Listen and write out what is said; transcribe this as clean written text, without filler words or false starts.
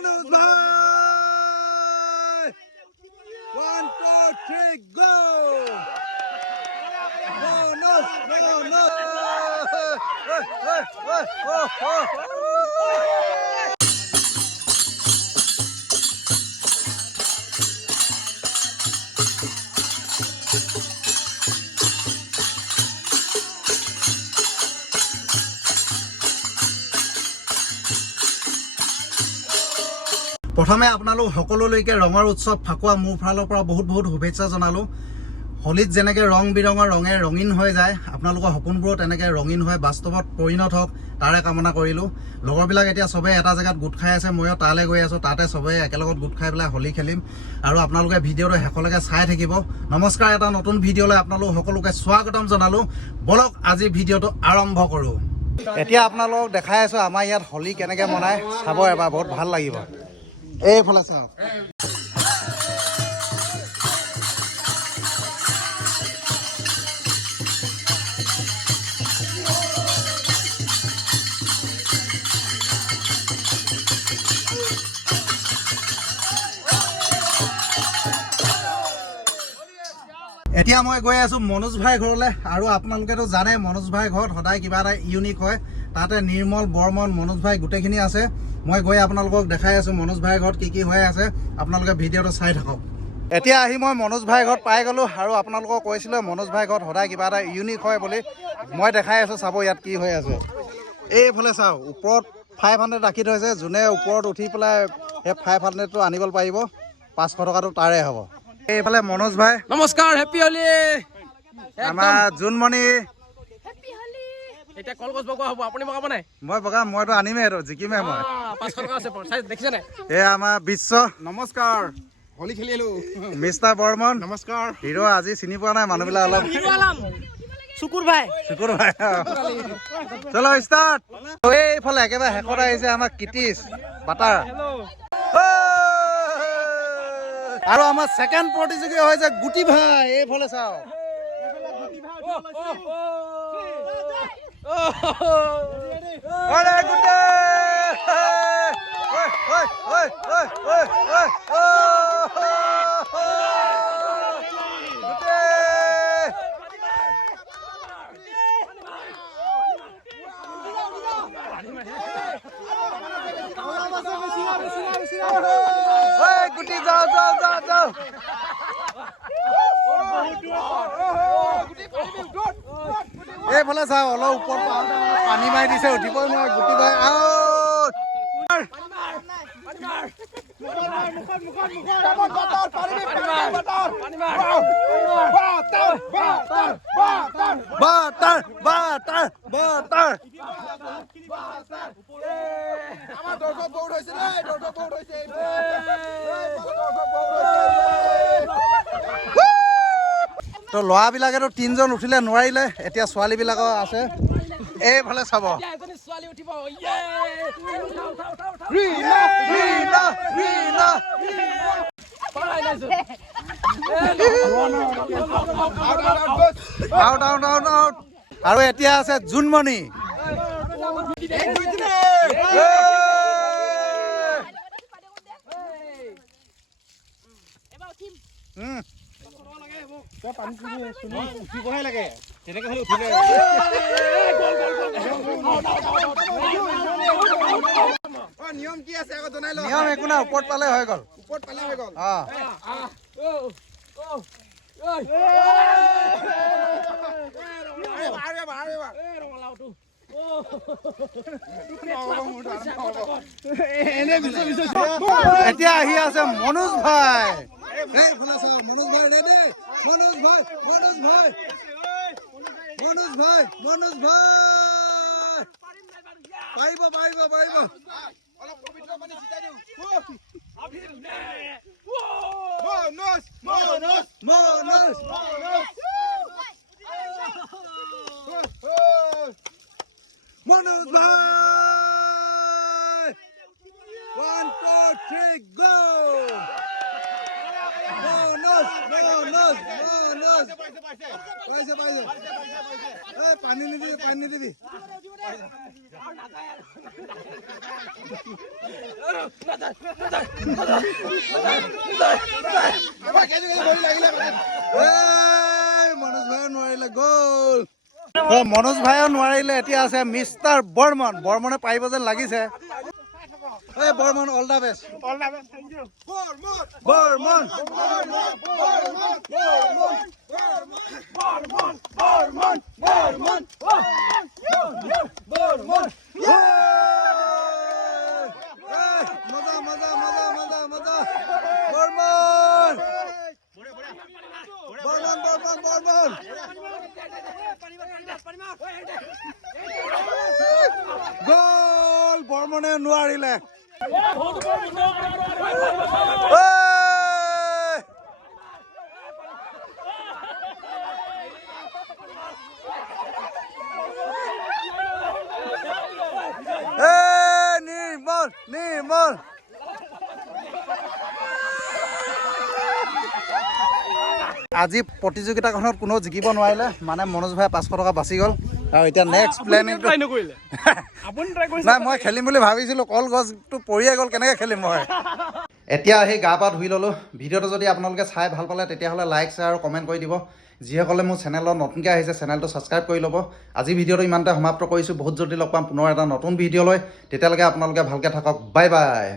Manoj bhai 1 2 3 go Manoj প্ৰথমে আপোনালোক সকলোলৈকে ৰঙৰ উৎসৱ ফাকুৱা মোৰ ফালৰ পৰা বহুত বহুত শুভেচ্ছা জনালো হলিত যেনেকৈ ৰং বিৰঙৰ ৰঙে ৰঙীন হৈ যায় আপোনালোকৰ সপোনবোৰো তেনেকৈ ৰঙীন হৈ বাস্তৱত পৰিণত হওক তাৰে কামনা কৰিলোঁ লগৰবিলাক এতিয়া সবে এটা জেগাত গোট খাই আছে ময়ো তালৈ গৈ আছোঁ তাতে সবে একেলগত গোট খাই পেলাই হলি খেলিম আৰু আপোনালোকে ভিডিঅ'টো শেষলৈকে চাই থাকিব নমস্কাৰ এটা নতুন ভিডিঅ'লৈ আপোনালোক সকলোকে স্বাগতম জনালোঁ বলক আজি ভিডিঅ'টো আৰম্ভ কৰোঁ এতিয়া আপোনালোকক দেখাই আছোঁ আমাৰ ইয়াত হলি কেনেকৈ মনায় চাব এবাৰ বহুত ভাল লাগিব এইফালে চাওক এতিয়া মই গৈ আছো মনোজ ভাই ঘৰলৈ আৰু আপোনালোকেতো জানে মনোজ ভাই ঘৰত সদায় কিবা এটা ইউনিক হয় তাতে নিৰ্মল বৰ্মন মনোজ ভাই গোটেইখিনি আছে মই গৈ আপোনালোকক দেখাই আছো মনোজ ভাই ঘৰত কি হৈ আছে আপোনালোকে ভিডিঅ'টো চাই থাকক এতিয়া আহি মই মনোজ ভাই ঘৰত পাই গ'লো আৰু আপোনালোকক কৈছিলো মনোজ ভাই ঘৰত সদায় কিবা এটা ইউনিক হয় বুলি মই দেখাই আছো চাব ইয়াত কি হৈ আছে এইফালে চাওক ওপৰত 500 ৰাখি থৈছে যোনে ওপৰত উঠি পেলাই সেই 500টো আনিব পাৰিব 500 টকাটো তাৰে হ'ব এইফালে মনোজ ভাই নমস্কাৰ হেপী হলি আমাৰ জোনমণি হেপী হলি এটা কলগছ বগোৱা হ'ব আপুনি বগাব নাই মই বগাম মইতো আনিমেই আৰু জিকিমে মই 500 টকা আছে চাই দেখিছে নাই এই আমাৰ বিশ্ব নমস্কাৰ হলি খেলি আহিলো মিষ্টাৰ বৰ্মন নমস্কাৰ হিৰো আজি চিনি পোৱা নাই মানুহবিলাক অলপ শুকুৰ ভাই চলো ষ্টাৰ্ট এইফালে একেবাৰে শেষত আহিছে আমাৰ কিটিছ বাটাৰ আৰু আমাৰ সেকেন্ড প্ৰতিযোগী হৈছে গুটি ভাই এইফালে চাও গুটি যাও যাও যাও যাও এইফালে চাও অলপ ওপৰত পানী মাৰি দিছে উঠিবই নোৱাৰে গুটি ভাই আউট বাটাৰ বাটাৰ বাটাৰ আমাৰ দৰ্শক বহুত হৈছে দেই দৰ্শক বহুত হৈছে তো ল'ৰাবিলাকেতো 3জন উঠিলে নোৱাৰিলে এতিয়া ছোৱালীবিলাকৰ আছে এইফালে চাব এজনী ছোৱালী উঠিব Reena Reena Reena out out out out আৰু এতিয়া আছে জোনমণি উঠিবহে লাগে তেনেকে হলে উঠিলে নিয়ম কি আছে আকৌ জনাই লও নিয়ম একো নাই ওপৰত পালে হৈ গ'ল ওপৰত পালে হৈ গ'ল এতিয়া আহি আছে মনোজ ভাই মনোজ ভাই ৰেডি মনোজ ভাই মনোজ ভাই মনোজ ভাই মনোজ ভাই পাৰিব পাৰিব পাৰিব অলপ পবিত্ৰ পানী জিতাই দিও মনোজ মনোজ মনোজ মনোজ ভাই 1 2 3 go মনোজ মনোজ মনোজ পানী নিদিবি মনোজ ভাই নোৱাৰিলে গ'ল মনোজ ভাইও নোৱাৰিলে এতিয়া আছে মিষ্টাৰ বৰ্মনে পাৰিব যেন লাগিছে Barman all the best Barman গ'ল বৰ্মনে নোৱাৰিলে নিৰ্মল আজি প্ৰতিযোগিতাখনত কোনো জিকিব নোৱাৰিলে মানে মনোজ ভাই 500 টকা বাচি গ'ল আৰু এতিয়া নেক্সট প্লেনিং নাই মই খেলিম বুলি ভাবিছিলোঁ কলগছটো পৰিয়ে গ'ল কেনেকৈ খেলিম মই এতিয়া আহি গা পা ধুই ল'লোঁ ভিডিঅ'টো যদি আপোনালোকে চাই ভাল পালে তেতিয়াহ'লে লাইক শ্বেয়াৰ আৰু কমেণ্ট কৰি দিব যিসকলে মোৰ চেনেলত নতুনকৈ আহিছে চেনেলটো ছাবস্ক্ৰাইব কৰি ল'ব আজি ভিডিঅ'টো ইমানতে সমাপ্ত কৰিছোঁ বহুত জলদি লগ পাম পুনৰ এটা নতুন ভিডিঅ' লৈ তেতিয়ালৈকে আপোনালোকে ভালকৈ থাকক বাই বাই